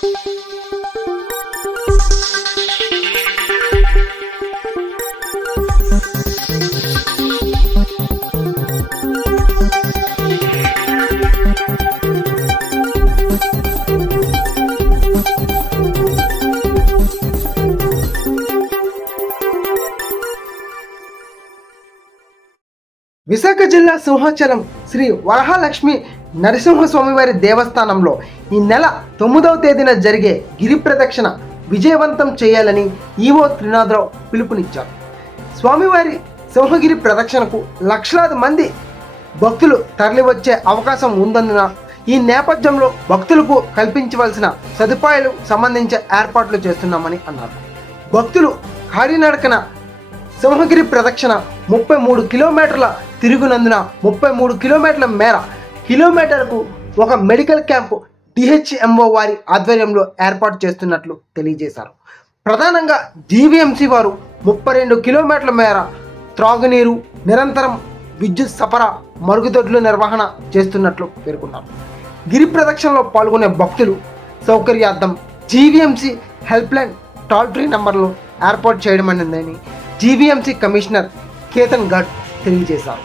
విశాఖ జిల్లా సింహాచలం శ్రీ వరహాలక్ష్మి నరసింహస్వామి వారి దేవస్థానంలో ఈ నెల 9వ తేదీన జరిగే గిరి ప్రదక్షిణ విజయవంతం చేయాలని ఈవో త్రినాథరావు పిలుపునిచ్చారు. స్వామివారి సింహగిరి ప్రదక్షిణకు లక్షలాది మంది భక్తులు తరలివచ్చే అవకాశం ఉందన్న ఈ నేపథ్యంలో భక్తులకు కల్పించవలసిన సదుపాయాలు సంబంధించి ఏర్పాట్లు చేస్తున్నామని అన్నారు. భక్తులు కాలినడకన సింహగిరి ప్రదక్షిణ 33 కిలోమీటర్ల తిరుగునందున 33 కిలోమీటర్ల మేర కిలోమీటర్కు ఒక మెడికల్ క్యాంపు డిహెచ్ఎంఓ వారి ఆధ్వర్యంలో ఏర్పాటు చేస్తున్నట్లు తెలియజేశారు. ప్రధానంగా జీవీఎంసీ వారు 32 కిలోమీటర్ల మేర త్రాగునీరు, నిరంతరం విద్యుత్ సరఫరా, మరుగుదొడ్ల నిర్వహణ చేస్తున్నట్లు పేర్కొన్నారు. గిరి ప్రదక్షిణలో పాల్గొనే భక్తులు సౌకర్యార్థం GVMC help line toll free నంబర్లను ఏర్పాటు చేయడమని జీవీఎంసీ కమిషనర్ కేతన్ గఢ్ తెలియజేశారు.